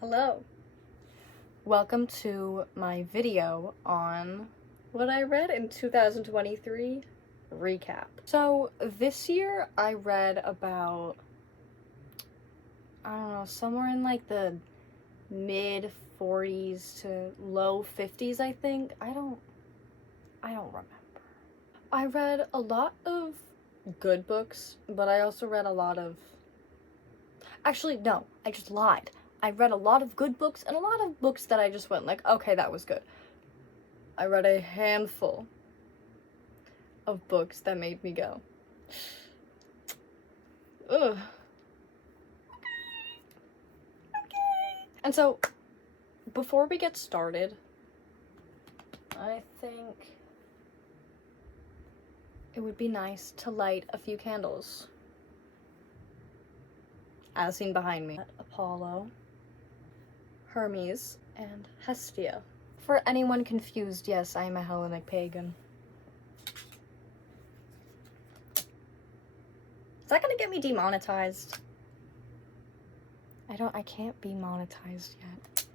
Hello. Welcome to my video on what I read in 2023 recap. So this year I read about, I don't know, somewhere in like the mid 40s to low 50s, I think. I don't remember. I read a lot of good books, but I also read a lot of, actually no, I just lied. I read a lot of good books and a lot of books that I just went like, okay, that was good. I read a handful of books that made me go, ugh. Okay. And so, before we get started, I think it would be nice to light a few candles. As seen behind me, Apollo, Hermes, and Hestia. For anyone confused, yes, I am a Hellenic pagan. Is that gonna get me demonetized? I can't be monetized yet.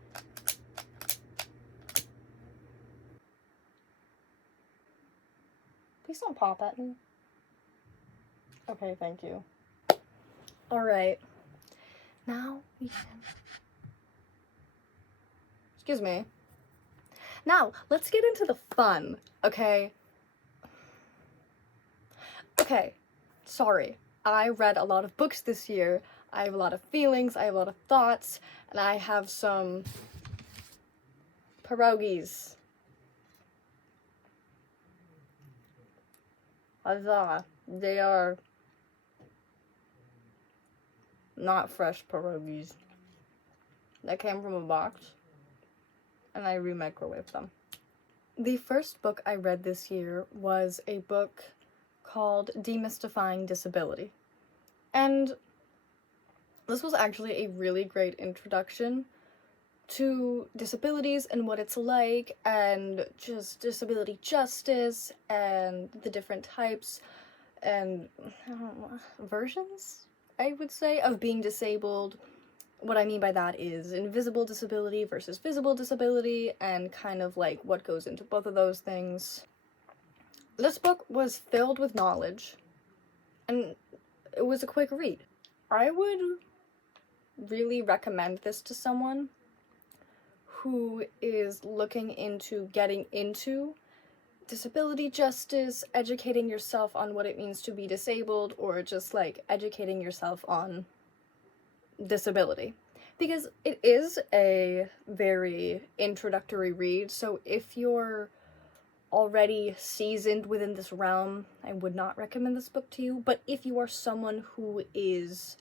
Please don't pop at me. Okay, thank you. Alright. Now we can... Excuse me. Now, let's get into the fun, okay? Okay, sorry. I read a lot of books this year. I have a lot of feelings, I have a lot of thoughts, and I have some pierogies. Huzzah. They are not fresh pierogies. They came from a box, and I re-microwaved them. The first book I read this year was a book called Demystifying Disability. And this was actually a really great introduction to disabilities and what it's like, and just disability justice, and the different types and versions, I would say, of being disabled. What I mean by that is invisible disability versus visible disability, and kind of like what goes into both of those things. This book was filled with knowledge, and it was a quick read. I would really recommend this to someone who is looking into getting into disability justice, educating yourself on what it means to be disabled, or just like educating yourself on disability, because it is a very introductory read. So if you're already seasoned within this realm, I would not recommend this book to you. But if you are someone who is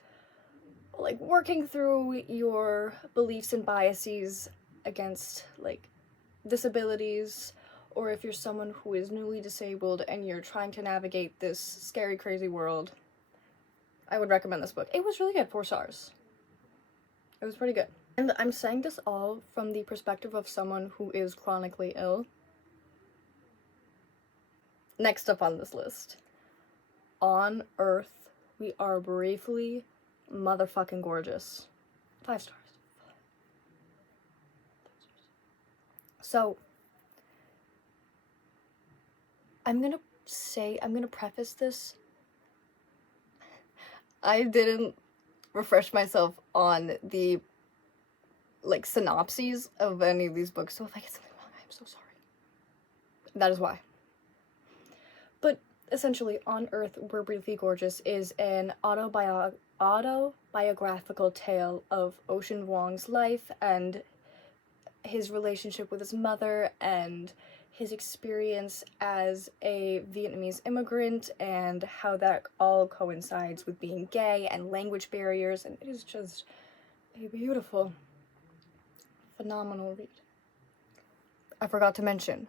like working through your beliefs and biases against like disabilities, or if you're someone who is newly disabled and you're trying to navigate this scary, crazy world, I would recommend this book. It was really good, 4 stars. It was pretty good. And I'm saying this all from the perspective of someone who is chronically ill. Next up on this list. On Earth, We Are Briefly Motherfucking Gorgeous. 5 stars. So, I'm gonna preface this. I didn't refresh myself on the like synopses of any of these books, so if I get something wrong, I'm so sorry. That is why. But essentially, On Earth We're Briefly Gorgeous is an autobiographical tale of Ocean Vuong's life and his relationship with his mother, and his experience as a Vietnamese immigrant, and how that all coincides with being gay and language barriers, and it is just a beautiful, phenomenal read. I forgot to mention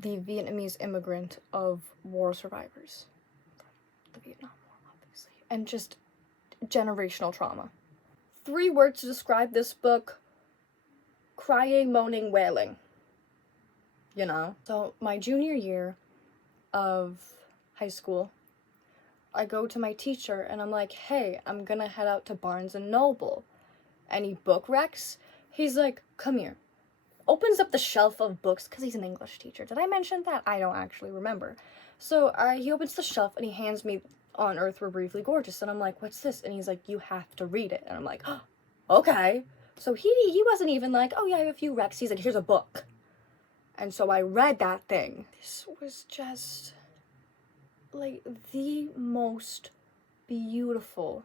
the Vietnamese immigrant of war survivors from the Vietnam War, obviously, and just generational trauma. 3 words to describe this book: crying, moaning, wailing. You know? So, my junior year of high school, I go to my teacher and I'm like, hey, I'm gonna head out to Barnes & Noble. Any book recs? He's like, come here. Opens up the shelf of books, because he's an English teacher. Did I mention that? I don't actually remember. So he opens the shelf and he hands me On Earth We're Briefly Gorgeous, and I'm like, what's this? And he's like, you have to read it. And I'm like, oh, okay. So he wasn't even like, oh yeah, I have a few recs. He's like, here's a book. And so I read that thing. This was just, like, the most beautiful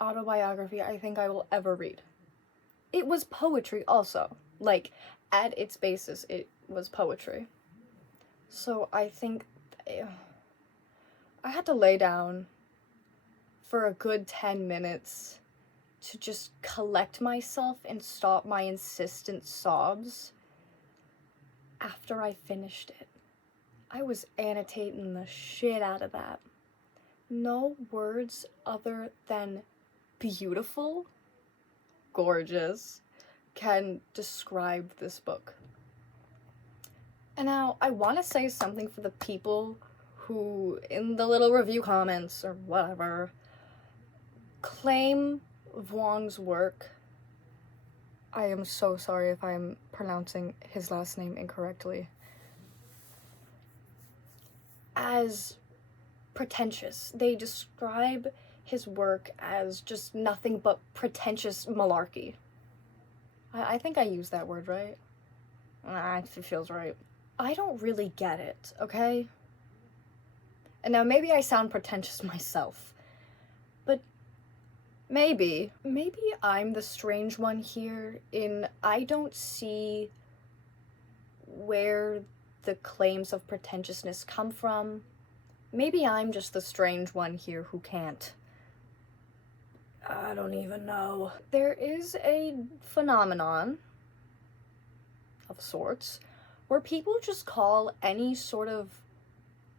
autobiography I think I will ever read. It was poetry also. Like, at its basis, it was poetry. So I think I had to lay down for a good 10 minutes to just collect myself and stop my insistent sobs after I finished it. I was annotating the shit out of that. No words other than beautiful, gorgeous, can describe this book. And now, I want to say something for the people who, in the little review comments or whatever, claim Vuong's work. I am so sorry if I'm pronouncing his last name incorrectly. As pretentious. They describe his work as just nothing but pretentious malarkey. I think I used that word right. It feels right. I don't really get it, okay? And now maybe I sound pretentious myself, but maybe I'm the strange one here in I don't see where the claims of pretentiousness come from. Maybe I'm just the strange one here who can't. I don't even know. There is a phenomenon of sorts where people just call any sort of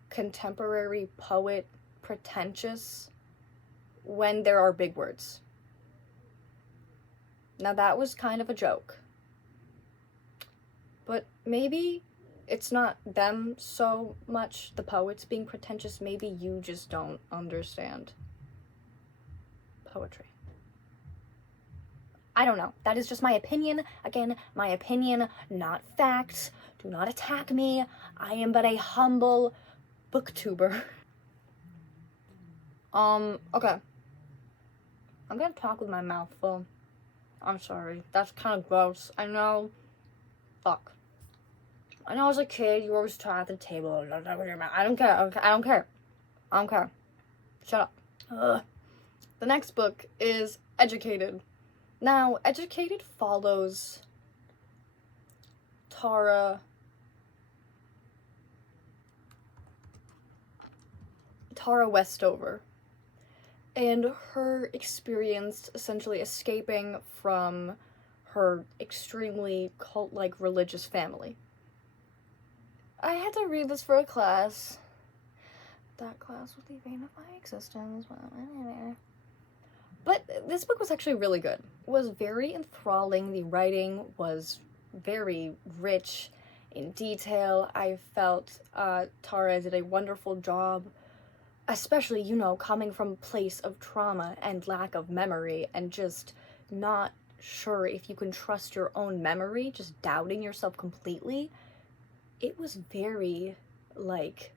contemporary poet pretentious when there are big words. Now that was kind of a joke. But maybe it's not them so much, the poets being pretentious, maybe you just don't understand poetry. I don't know. That is just my opinion. Again, my opinion, not facts. Do not attack me. I am but a humble booktuber. Okay. I'm gonna talk with my mouth full. I'm sorry. That's kind of gross. I know. Fuck. I know as a kid, you always talk at the table. I don't care. Okay, I don't care. I don't care. Shut up. Ugh. The next book is Educated. Now, Educated follows Tara Westover and her experience essentially escaping from her extremely cult-like religious family. I had to read this for a class. That class with the bane of my existence. But this book was actually really good. It was very enthralling. The writing was very rich in detail. I felt Tara did a wonderful job, especially, you know, coming from a place of trauma and lack of memory and just not sure if you can trust your own memory, just doubting yourself completely. It was very, like,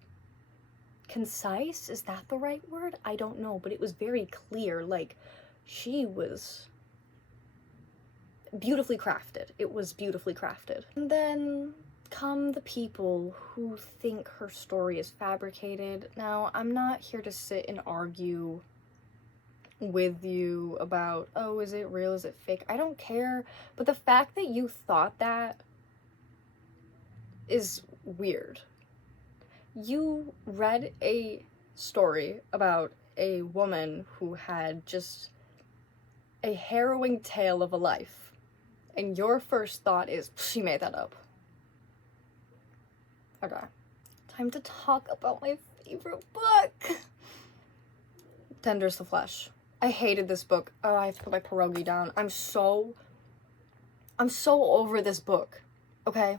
concise? Is that the right word? I don't know, but it was very clear. Like, she was beautifully crafted. It was beautifully crafted. And then come the people who think her story is fabricated. Now, I'm not here to sit and argue with you about, oh, is it real? Is it fake? I don't care. But the fact that you thought that is weird. You read a story about a woman who had just a harrowing tale of a life, and your first thought is, she made that up. Okay. Time to talk about my favorite book. Tenders the Flesh. I hated this book. Oh, I have to put my pierogi down. I'm so over this book. Okay?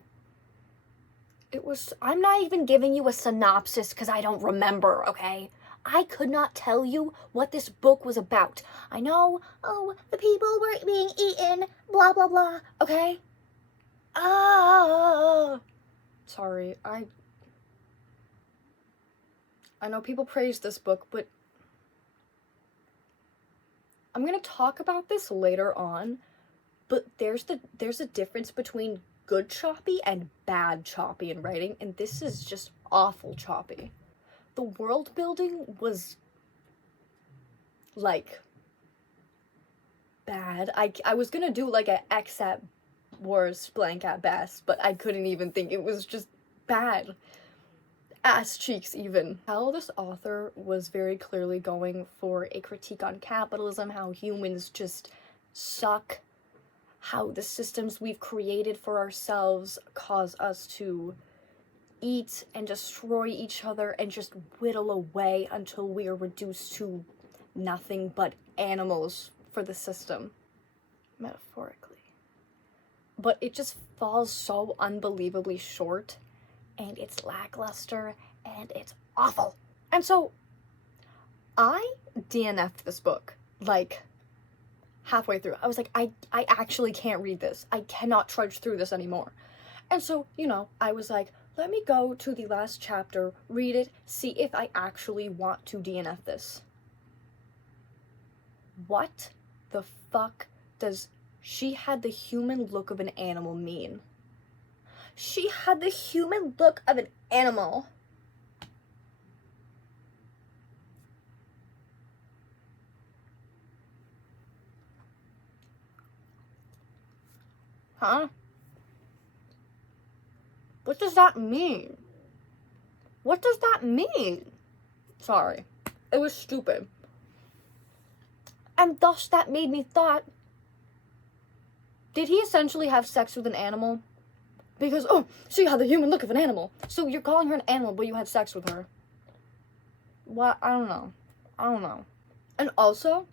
I'm not even giving you a synopsis because I don't remember, okay? I could not tell you what this book was about. I know, oh, the people were being eaten, blah, blah, blah, okay? Sorry, I know people praise this book, but I'm gonna talk about this later on, but there's a difference between good choppy and bad choppy in writing, and this is just awful choppy. The world building was, like, bad. I was gonna do, like, a X at worst, blank at best, but I couldn't even think. It was just bad. Ass cheeks, even. How this author was very clearly going for a critique on capitalism, how humans just suck, how the systems we've created for ourselves cause us to eat and destroy each other and just whittle away until we are reduced to nothing but animals for the system, metaphorically. But it just falls so unbelievably short, and it's lackluster, and it's awful. And so, I DNF'd this book, like, halfway through. I was like, I actually can't read this. I cannot trudge through this anymore. And so, you know, I was like, let me go to the last chapter, read it, see if I actually want to DNF this. What the fuck does "she had the human look of an animal" mean? She had the human look of an animal. Huh? What does that mean? What does that mean? Sorry. It was stupid. And thus that made me thought, did he essentially have sex with an animal? Because, oh, she had the human look of an animal. So you're calling her an animal, but you had sex with her. What? I don't know. And also,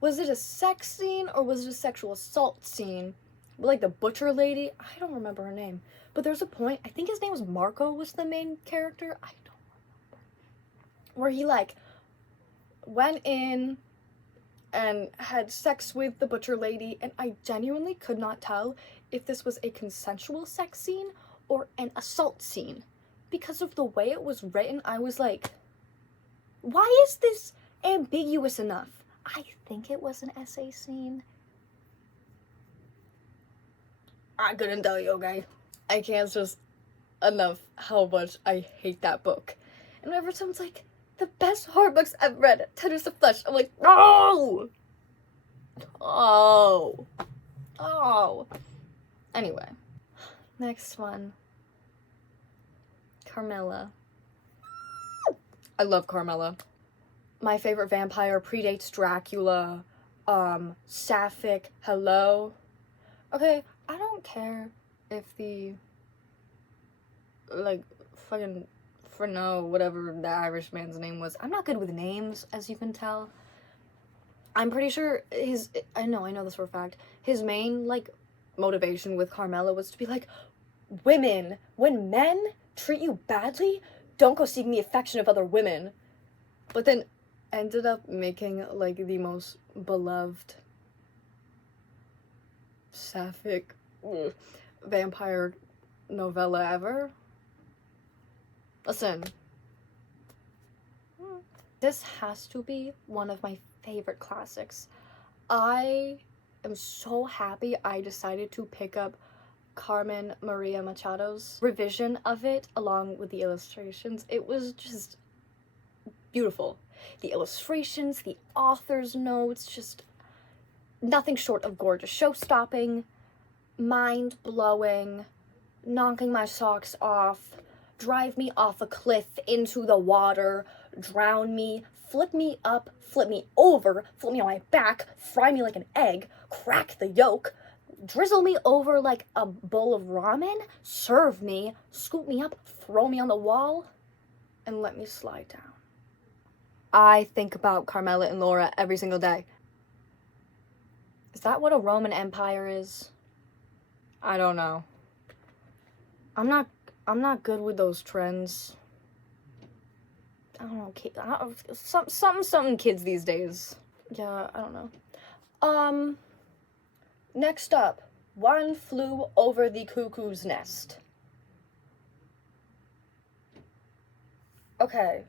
was it a sex scene or was it a sexual assault scene? Like the butcher lady? I don't remember her name. But there's a point, I think his name was Marco was the main character. I don't remember. Where he, like, went in and had sex with the butcher lady, and I genuinely could not tell if this was a consensual sex scene or an assault scene. Because of the way it was written, I was like, why is this ambiguous enough? I think it was an essay scene. I couldn't tell you, okay? I can't stress enough how much I hate that book. And whenever someone's like, the best horror books I've read, Tenders of Flesh, I'm like, no! Oh. Anyway. Next one. Carmilla. I love Carmilla. My favorite vampire predates Dracula, Sapphic, hello. Okay, I don't care if the, like, fucking Fano, whatever the Irish man's name was. I'm not good with names, as you can tell. I'm pretty sure I know this for a fact, his main, like, motivation with Carmilla was to be like, women, when men treat you badly, don't go seeking the affection of other women. But then ended up making, like, the most beloved sapphic vampire novella ever. Listen, this has to be one of my favorite classics. I am so happy I decided to pick up Carmen Maria Machado's revision of it along with the illustrations. It was just beautiful. The illustrations, the author's notes, just nothing short of gorgeous. Show-stopping, mind-blowing, knocking my socks off, drive me off a cliff into the water, drown me, flip me up, flip me over, flip me on my back, fry me like an egg, crack the yolk, drizzle me over like a bowl of ramen, serve me, scoop me up, throw me on the wall, and let me slide down. I think about Carmilla and Laura every single day. Is that what a Roman Empire is? I don't know. I'm not I'm not good with those trends. I don't know, something kids these days. Yeah, I don't know. Next up, One Flew Over the Cuckoo's Nest. Okay.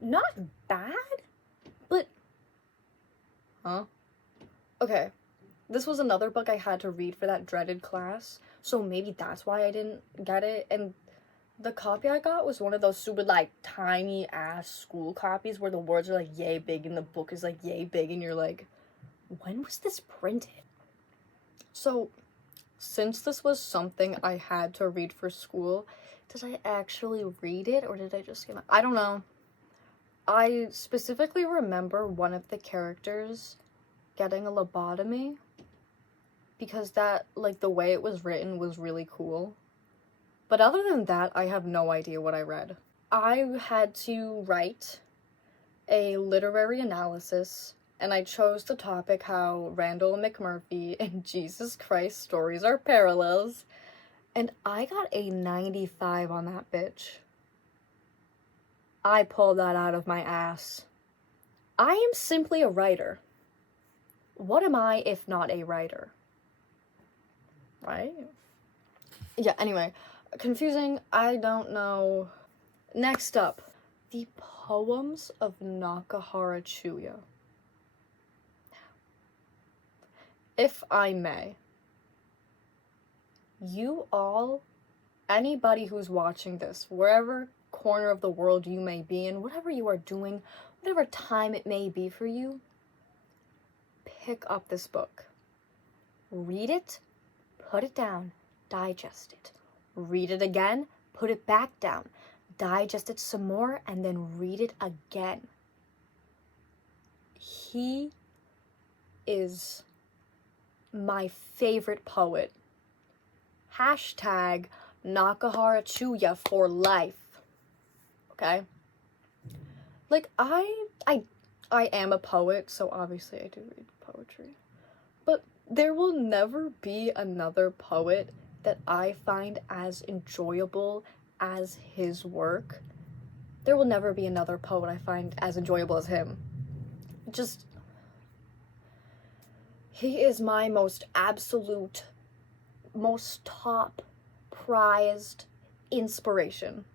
Not bad, but... Huh? Okay. This was another book I had to read for that dreaded class, so maybe that's why I didn't get it, and the copy I got was one of those super, like, tiny-ass school copies where the words are, like, yay big and the book is, like, yay big, and you're like, when was this printed? So, since this was something I had to read for school, did I actually read it, or did I just skim it? I don't know. I specifically remember one of the characters getting a lobotomy, because that, like, the way it was written was really cool. But other than that, I have no idea what I read. I had to write a literary analysis, and I chose the topic how Randall McMurphy and Jesus Christ stories are parallels, and I got a 95 on that bitch. I pulled that out of my ass. I am simply a writer. What am I if not a writer? Right? Yeah, anyway. Confusing, I don't know. Next up, the poems of Nakahara Chuya. If I may, you all, anybody who's watching this, wherever corner of the world you may be in, whatever you are doing, whatever time it may be for you, pick up this book. Read it, put it down, digest it. Read it again, put it back down, digest it some more, and then read it again. He is my favorite poet. Hashtag Nakahara Chuya for life. Okay? Like, I am a poet, so obviously I do read poetry. But there will never be another poet that I find as enjoyable as his work. There will never be another poet I find as enjoyable as him. Just, he is my most absolute, most top prized inspiration.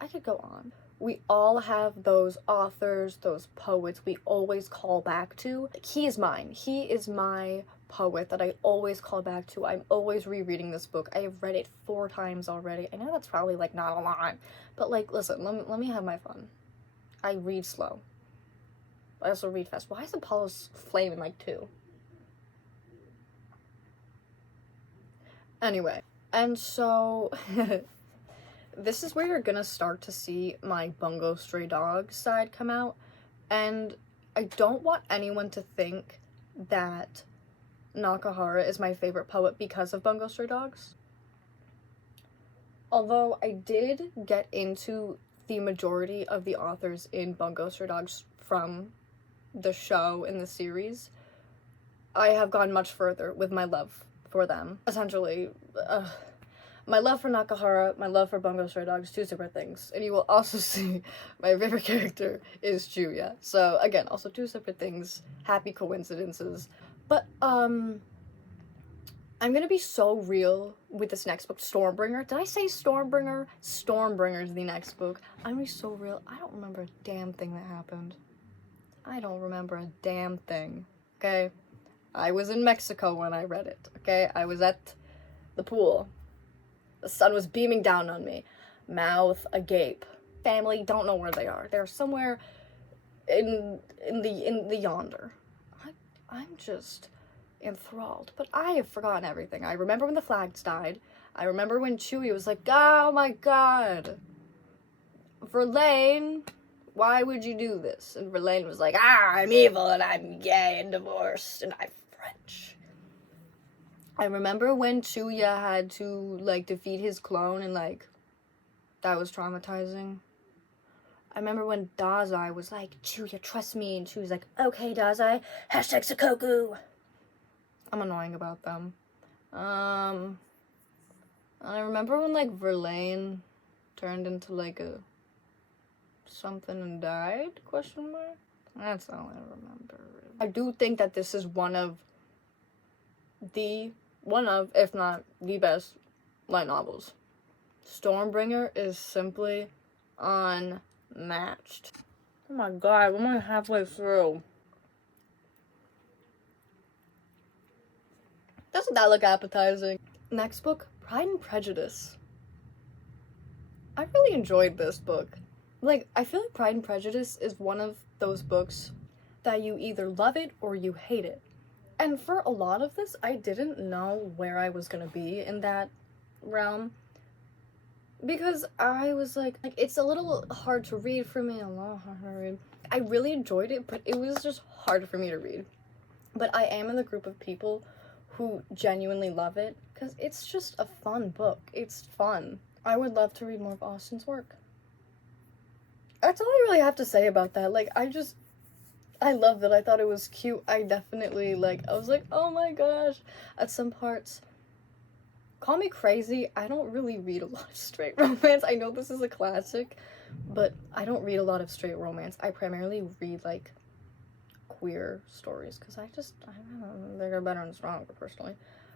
I could go on. We all have those authors, those poets we always call back to. He is mine. He is my poet that I always call back to. I'm always rereading this book. I have read it 4 times already. I know that's probably, like, not a lot, but, like, listen, let me have my fun. I read slow. I also read fast. Why is Apollo's flame in, like, 2? Anyway, and so... this is where you're gonna start to see my Bungo Stray Dog side come out, and I don't want anyone to think that Nakahara is my favorite poet because of Bungo Stray Dogs. Although I did get into the majority of the authors in Bungo Stray Dogs from the show and the series, I have gone much further with my love for them. Essentially, my love for Nakahara, my love for Bungo Stray Dogs, 2 separate things. And you will also see my favorite character is Chuya. So, again, also 2 separate things. Happy coincidences. But, I'm gonna be so real with this next book, Stormbringer. Did I say Stormbringer? Stormbringer is the next book. I'm gonna be so real. I don't remember a damn thing that happened. I don't remember a damn thing. Okay? I was in Mexico when I read it. Okay? I was at the pool. The sun was beaming down on me. Mouth agape. Family, don't know where they are. They're somewhere in the yonder. I'm just enthralled. But I have forgotten everything. I remember when the flags died. I remember when Chuya was like, oh my god. Verlaine, why would you do this? And Verlaine was like, I'm evil and I'm gay and divorced and I'm French. I remember when Chuya had to, like, defeat his clone and, like, that was traumatizing. I remember when Dazai was like, Chuya, trust me, and she was like, okay, Dazai, hashtag Sukoku. I'm annoying about them. And I remember when, like, Verlaine turned into, like, a something and died, question mark? That's all I remember. I do think that this is one of, if not the best light novels. Stormbringer is simply unmatched. Oh my god, we're only halfway through. Doesn't that look appetizing? Next book, Pride and Prejudice. I really enjoyed this book. Like, I feel like Pride and Prejudice is one of those books that you either love it or you hate it. And for a lot of this, I didn't know where I was gonna be in that realm. Because I was like, it's a little hard to read for me, a lot hard to read. I really enjoyed it, but it was just hard for me to read. But I am in the group of people who genuinely love it, because it's just a fun book. It's fun. I would love to read more of Austen's work. That's all I really have to say about that. Like, I loved it. I thought it was cute. I definitely, I was like, oh my gosh. At some parts, call me crazy, I don't really read a lot of straight romance. I know this is a classic, but I don't read a lot of straight romance. I primarily read, queer stories, because I don't know, they're better and stronger, personally.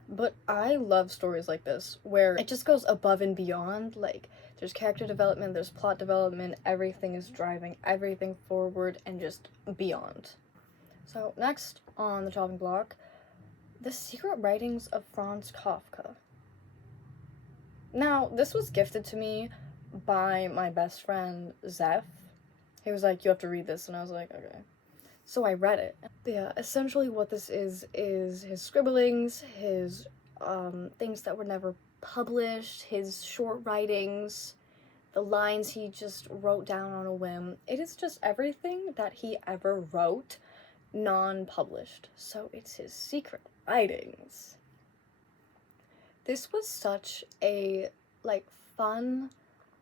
But I love stories like this, where it just goes above and beyond. Like, there's character development, there's plot development, everything is driving everything forward and just beyond. So, next on the chopping block, The Secret Writings of Franz Kafka. Now, this was gifted to me by my best friend, Zeph. He was like, you have to read this, and I was like, okay. So I read it. Yeah, essentially what this is his scribblings, his things that were never published, his short writings, the lines he just wrote down on a whim. It is just everything that he ever wrote, non-published. So it's his secret writings. This was such a, fun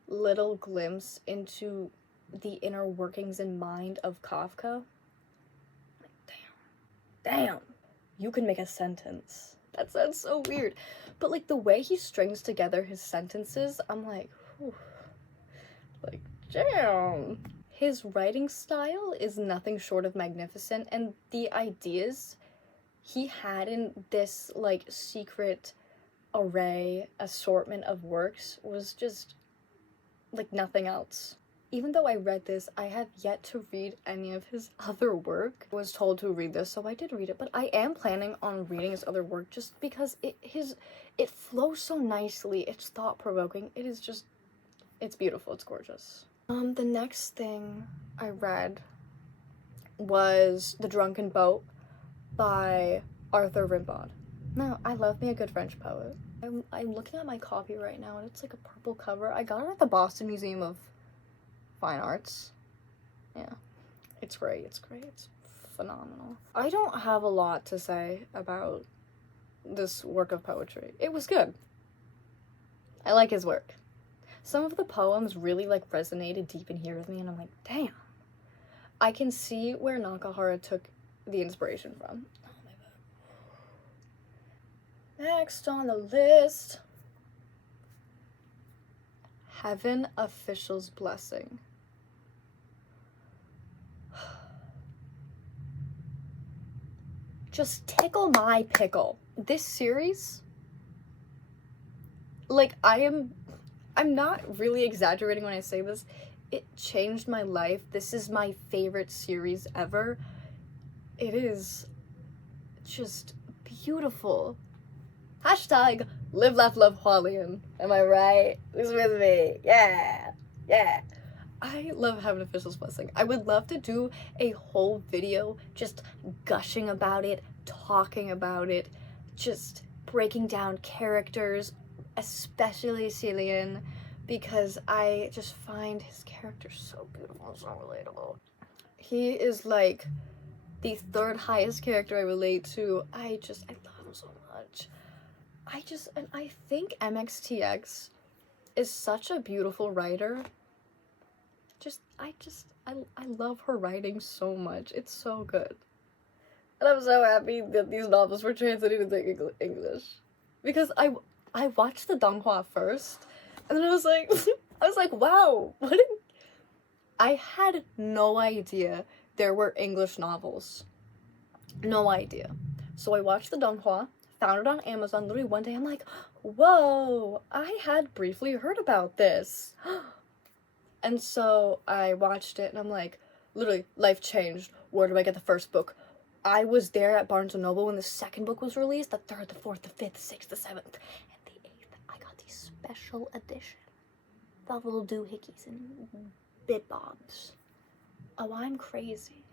little glimpse into the inner workings and mind of Kafka. Damn, you can make a sentence. That sounds so weird. But, the way he strings together his sentences, I'm like, whew. Damn. His writing style is nothing short of magnificent, and the ideas he had in this, secret assortment of works was just, nothing else. Even though I read this, I have yet to read any of his other work. I was told to read this, so I did read it, but I am planning on reading his other work just because it flows so nicely, it's thought-provoking, it's beautiful, it's gorgeous. The next thing I read was The Drunken Boat by Arthur Rimbaud. Now, I love me a good French poet. I'm looking at my copy right now, and it's a purple cover. I got it at the Boston Museum of Fine Arts. Yeah, it's great, it's phenomenal. I don't have a lot to say about this work of poetry. It was good. I like his work. Some of the poems really resonated deep in here with me, and I'm like, damn. I can see where Nakahara took the inspiration from. Oh my god. Next on the list, Heaven Official's Blessing. Just tickle my pickle. This series, I'm not really exaggerating when I say this. It changed my life. This is my favorite series ever. It is just beautiful. Hashtag live, laugh, love, Hualien. Am I right? Who's with me? Yeah. I love Heaven Official's Blessing. I would love to do a whole video just gushing about it, talking about it, just breaking down characters, especially Cillian, because I just find his character so beautiful and so relatable. He is the third highest character I relate to. I love him so much. And I think MXTX is such a beautiful writer. I love her writing so much. It's so good. And I'm so happy that these novels were translated into English. Because I watched the donghua first, and then I was like, wow, I had no idea there were English novels. No idea. So I watched the donghua, found it on Amazon, literally one day, I'm like, whoa, I had briefly heard about this. And so I watched it, and I'm like, literally, life changed. Where do I get the first book? I was there at Barnes & Noble when the second book was released, the third, the fourth, the fifth, the sixth, the seventh, and the eighth. I got the special edition. The little doohickeys and bit bobs. Oh, I'm crazy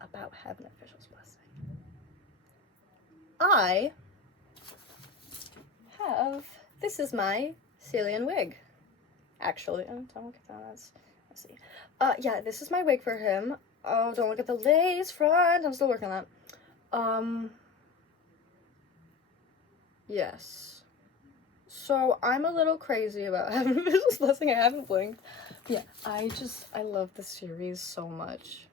about Heaven Official's Blessing. I have, this is my Cillian wig. Actually, oh, don't look at that, let's see. Yeah, this is my wig for him. Oh, don't look at the lace front, I'm still working on that. Yes. So, I'm a little crazy about Heaven Official's Blessing, I haven't blinked. Yeah, I love the series so much.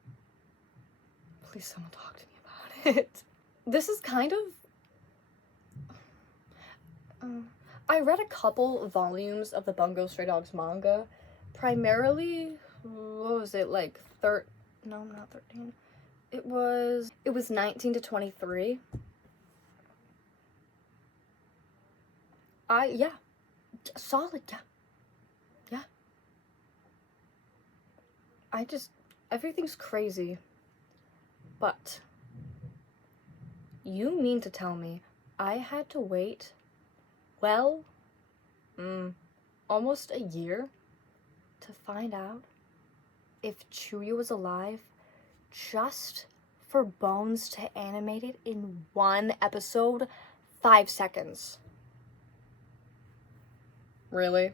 Please someone talk to me about it. This is kind of... I read a couple volumes of the Bungo Stray Dogs manga. Primarily, what was it, like, no, not 13. It was 19 to 23. Yeah. Solid, yeah. Yeah. Everything's crazy. But, you mean to tell me I had to wait, well, almost a year to find out if Chuya was alive just for Bones to animate it in one episode, 5 seconds. Really?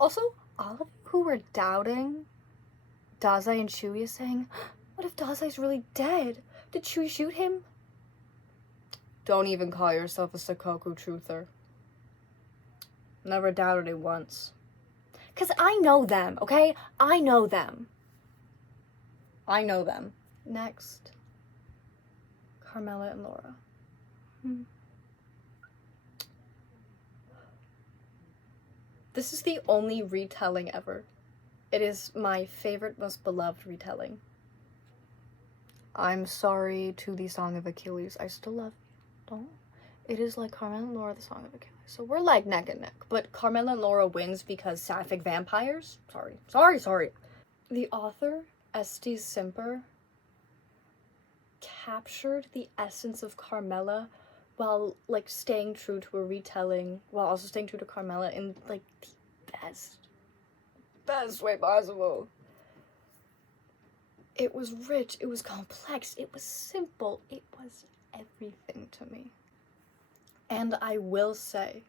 Also, all of you who were doubting Dazai and Chuya saying, what if Dazai's really dead? Did Chuya shoot him? Don't even call yourself a Sakoku truther. Never doubted it once. 'Cause I know them, okay? I know them. I know them. Next. Carmilla and Laura. This is the only retelling ever. It is my favorite, most beloved retelling. I'm sorry to the Song of Achilles. I still love you. Don't. It is like Carmilla and Laura, the Song of Achilles. So we're like neck and neck. But Carmilla and Laura wins because sapphic vampires? Sorry. The author, Estes Simper, captured the essence of Carmilla while, like, staying true to a retelling, while also staying true to Carmilla in, like, the best way possible. It was rich, it was complex, it was simple, it was everything to me. And I will say,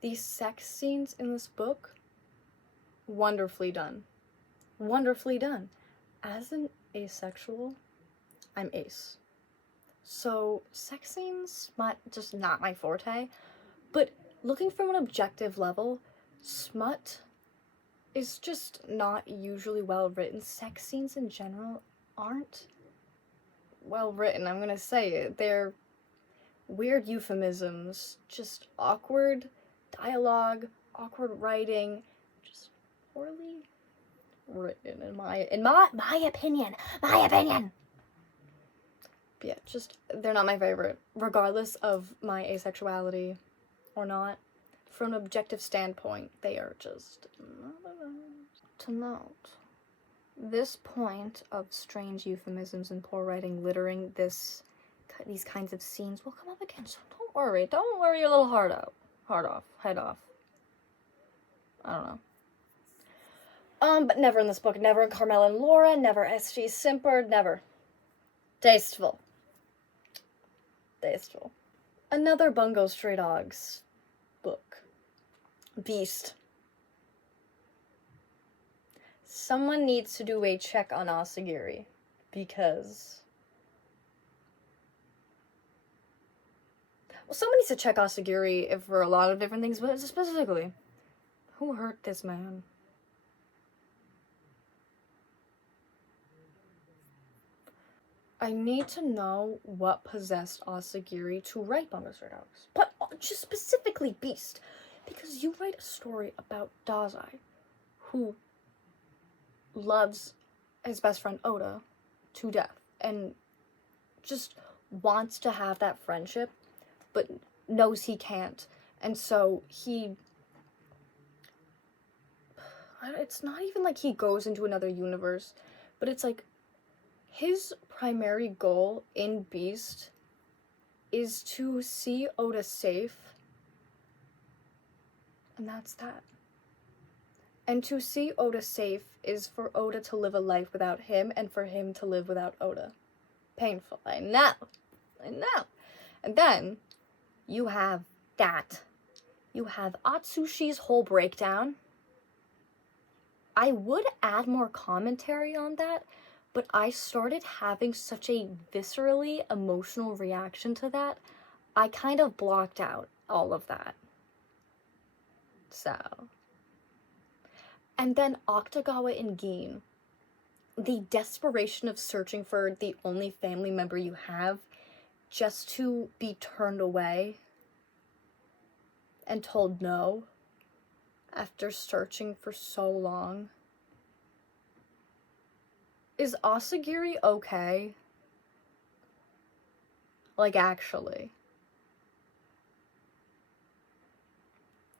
the sex scenes in this book, wonderfully done. Wonderfully done. As an asexual, I'm ace. So, sex scenes, just not my forte, but looking from an objective level, smut is just not usually well written. Sex scenes in general aren't well written, I'm gonna say it. They're weird euphemisms, just awkward dialogue, awkward writing, just poorly written in my opinion. But yeah, just, they're not my favorite, regardless of my asexuality or not. From an objective standpoint, they are just to note. This point of strange euphemisms and poor writing littering these kinds of scenes will come up again, so don't worry a little head off. I don't know. But never in this book, never in Carmilla and Laura, never S.G. Simper, never. Tasteful. Another Bungo Stray Dogs book. Beast. Someone needs to do a check on Asagiri, because... Well, someone needs to check Asagiri for a lot of different things, but specifically, who hurt this man? I need to know what possessed Asagiri to write Bungo Stray Dogs. But just specifically Beast. Because you write a story about Dazai, who loves his best friend Oda to death. And just wants to have that friendship, but knows he can't. And so it's not even like he goes into another universe, but it's like his primary goal in Beast is to see Oda safe, and that's that. And to see Oda safe is for Oda to live a life without him, and for him to live without Oda. Painful, I know. And then you have that. You have Atsushi's whole breakdown. I would add more commentary on that, but I started having such a viscerally emotional reaction to that, I kind of blocked out all of that. So. And then Octagawa and Gin. The desperation of searching for the only family member you have just to be turned away and told no after searching for so long. Is Asagiri okay? Like, actually.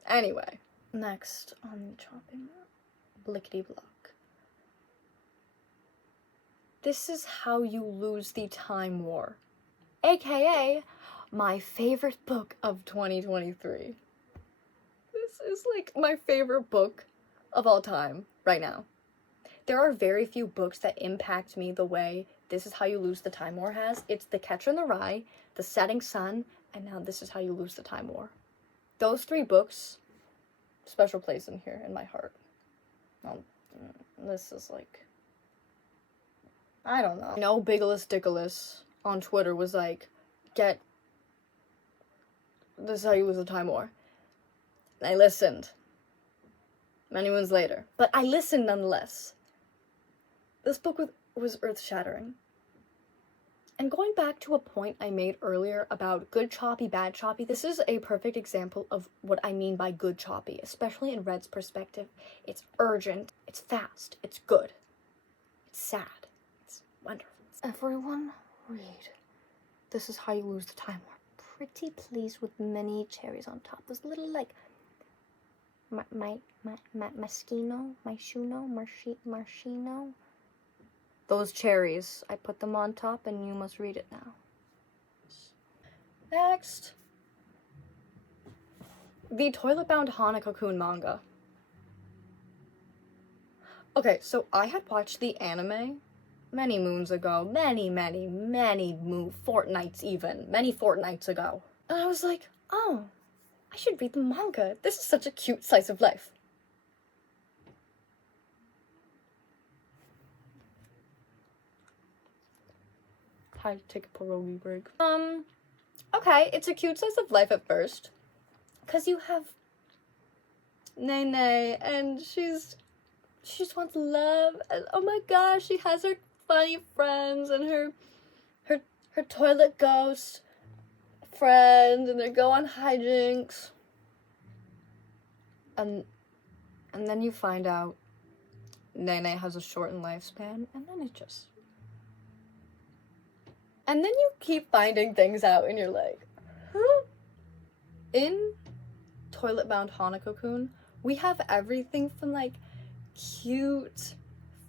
Anyway, next on the chopping blickety block. This is how you lose the Time War, aka my favorite book of 2023. This is like my favorite book of all time right now. There are very few books that impact me the way This Is How You Lose the Time War has. It's The Catcher in the Rye, The Setting Sun, and now This Is How You Lose the Time War. Those three books, special place in here in my heart. This is like, I don't know. No, Bigeless Dickolas on Twitter was like, This Is How You Lose the Time War. And I listened. Many moons later. But I listened nonetheless. This book was earth-shattering. And going back to a point I made earlier about good choppy, bad choppy, this is a perfect example of what I mean by good choppy, especially in Red's perspective. It's urgent, it's fast, it's good, it's sad, it's wonderful. Everyone read This Is How You Lose the Time War. Pretty pleased with many cherries on top. Those little, like, Marshino. Those cherries, I put them on top and you must read it now. Next. The Toilet-Bound Hanako-kun manga. Okay, so I had watched the anime many moons ago. Many fortnights ago. And I was like, oh, I should read the manga. This is such a cute slice of life. Time to take a pierogi break. Okay, it's a cute slice of life at first. Because you have Nene, and she just wants love, and oh my gosh, she has her funny friends, and her toilet ghost friend, and they go on hijinks. And then you find out Nene has a shortened lifespan, and then it just... And then you keep finding things out, and you're like, huh? In Toilet-Bound Hanako-kun, we have everything from, like, cute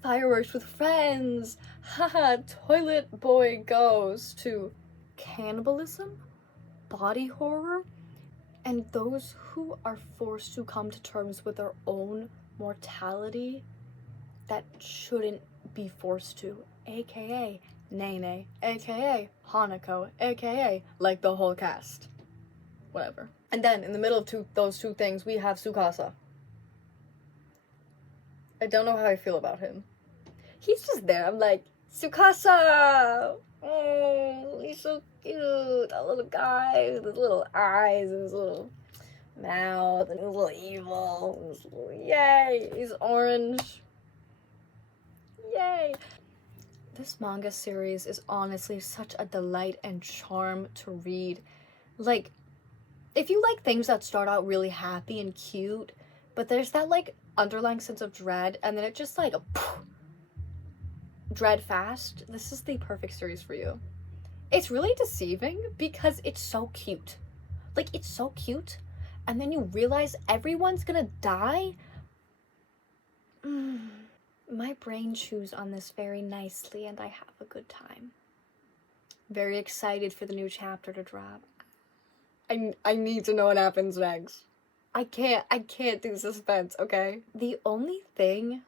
fireworks with friends, haha, toilet boy goes, to cannibalism, body horror, and those who are forced to come to terms with their own mortality that shouldn't be forced to, aka Nene, aka Hanako, aka like the whole cast. Whatever. And then in the middle of those two things, we have Tsukasa. I don't know how I feel about him. He's just there. I'm like, Tsukasa! Oh, he's so cute. That little guy with his little eyes and his little mouth and his little evil. Yay! He's orange. Yay! This manga series is honestly such a delight and charm to read. Like, if you like things that start out really happy and cute, but there's that, like, underlying sense of dread, and then it just, like, dread fast, this is the perfect series for you. It's really deceiving because it's so cute. Like, it's so cute, and then you realize everyone's gonna die. My brain chews on this very nicely, and I have a good time. Very excited for the new chapter to drop. I need to know what happens next. I can't do suspense, okay? The only thing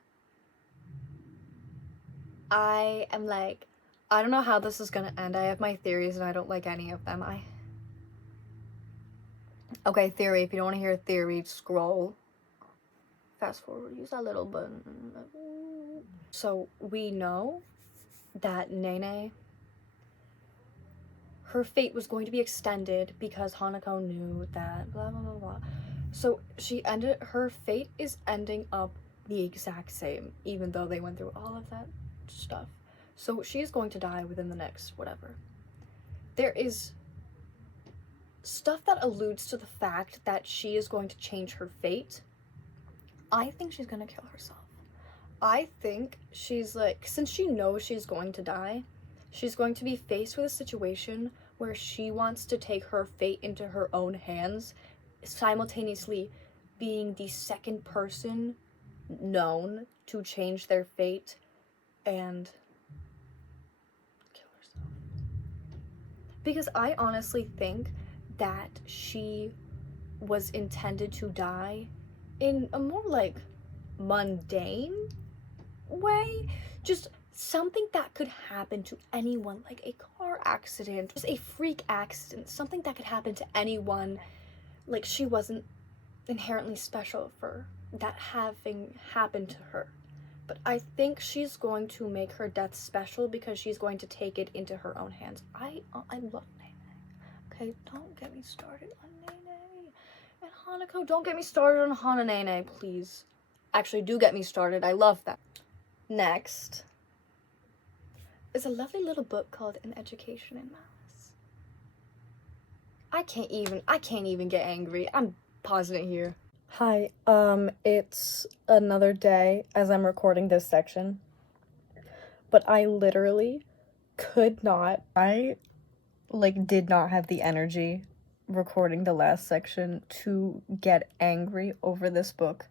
I am like, I don't know how this is gonna end. I have my theories and I don't like any of them. Okay, theory. If you don't want to hear a theory, scroll. Fast forward, use that little button. So we know that Nene, her fate was going to be extended because Hanako knew that blah blah blah blah. So her fate is ending up the exact same, even though they went through all of that stuff. So she is going to die within the next whatever. There is stuff that alludes to the fact that she is going to change her fate. I think she's gonna kill herself. I think she's like, since she knows she's going to die, she's going to be faced with a situation where she wants to take her fate into her own hands, simultaneously being the second person known to change their fate and kill herself. Because I honestly think that she was intended to die in a more, like, mundane way. Just something that could happen to anyone, like a car accident, just a freak accident, something that could happen to anyone. Like, she wasn't inherently special for that having happened to her. But I think she's going to make her death special because she's going to take it into her own hands. I love Nene. Okay, don't get me started on Nene. And Hanako, don't get me started on Hananene, please. Actually, do get me started. I love that. Next is a lovely little book called An Education in Malice. I can't even get angry. I'm pausing it here. Hi, it's another day as I'm recording this section, but I literally could not, did not have the energy recording the last section to get angry over this book,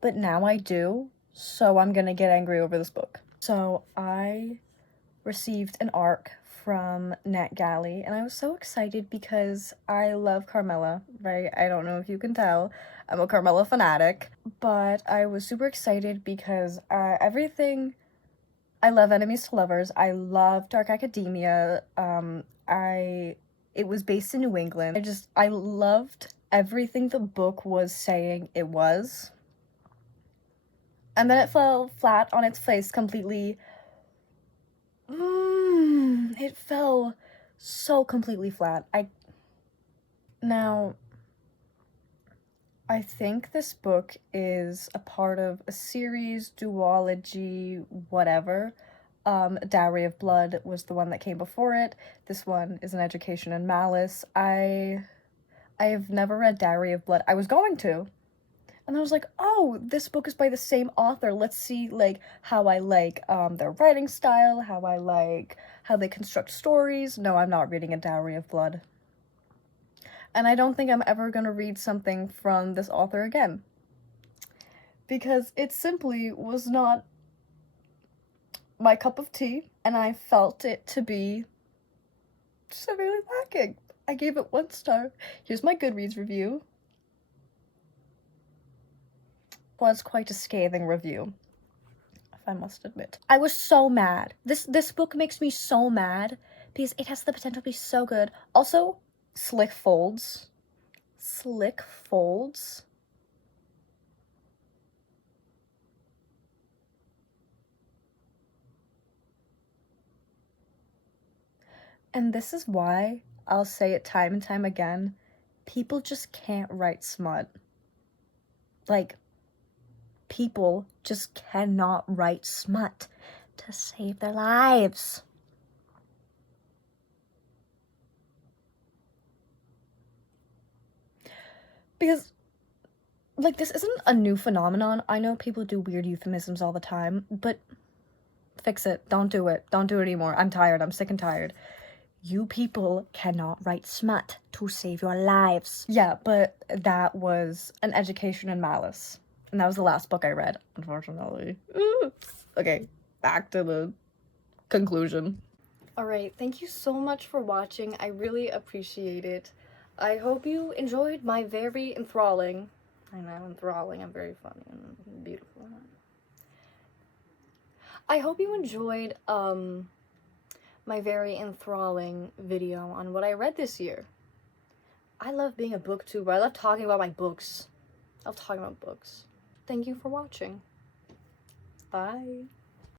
but now I do, so I'm gonna get angry over this book. So I received an ARC from NetGalley, and I was so excited because I love Carmilla, right? I don't know if you can tell, I'm a Carmilla fanatic, but I was super excited because I love Enemies to Lovers, I love Dark Academia, it was based in New England. I loved everything the book was saying it was. And then it fell flat on its face completely. It fell so completely flat. Now, I think this book is a part of a series, duology, whatever. Dowry of Blood was the one that came before it. This one is An Education in Malice. I have never read Dowry of Blood. I was going to. And I was like, oh, this book is by the same author. Let's see, like, how I like their writing style, how I like how they construct stories. No, I'm not reading A Dowry of Blood. And I don't think I'm ever gonna read something from this author again. Because it simply was not my cup of tea, and I felt it to be severely lacking. I gave it 1 star. Here's my Goodreads review. Was quite a scathing review, if I must admit. I was so mad. This book makes me so mad because it has the potential to be so good. Also, slick folds. Slick folds. And this is why, I'll say it time and time again, people just can't write smut. Like, people just cannot write smut. to save their lives. Because, like, this isn't a new phenomenon. I know people do weird euphemisms all the time, but fix it. Don't do it. Don't do it anymore. I'm tired. I'm sick and tired. You people cannot write smut to save your lives. Yeah, but that was An Education in Malice. And that was the last book I read, unfortunately. Okay, back to the conclusion. Alright, thank you so much for watching. I really appreciate it. I hope you enjoyed my very enthralling, I know, enthralling, I'm very funny and beautiful. I hope you enjoyed, my very enthralling video on what I read this year. I love being a booktuber. I love talking about my books. I love talking about books. Thank you for watching. Bye.